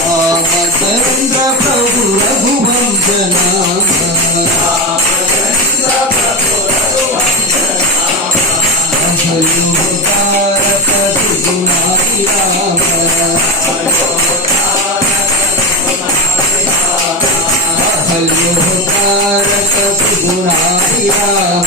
రామచంద్ర ప్రభు రఘువంశనామ తారక సుగుణాయి రామ తారక సుగుణాయి రామ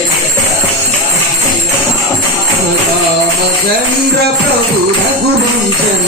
రామచంద్ర ప్రభు రఘువంశన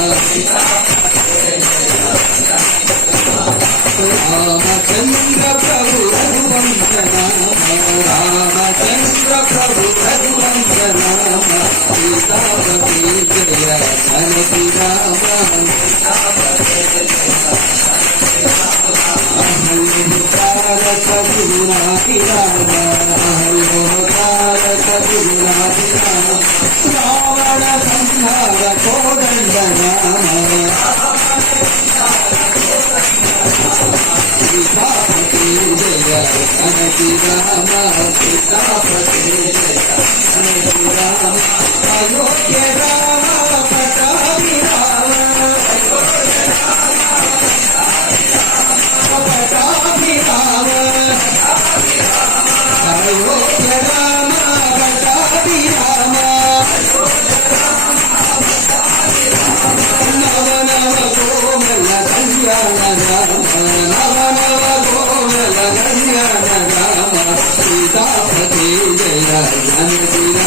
రామచంద్ర ప్రభు రఘువంశన రామచంద్ర ప్రభు రఘువంశన సీతాపతి జయ జానకి రామ తారక రామ హలో రామ రావణ సంహార కోదండ జయ అనకి రామ సీతాపతి జయ అనకి జయ జయ జయ.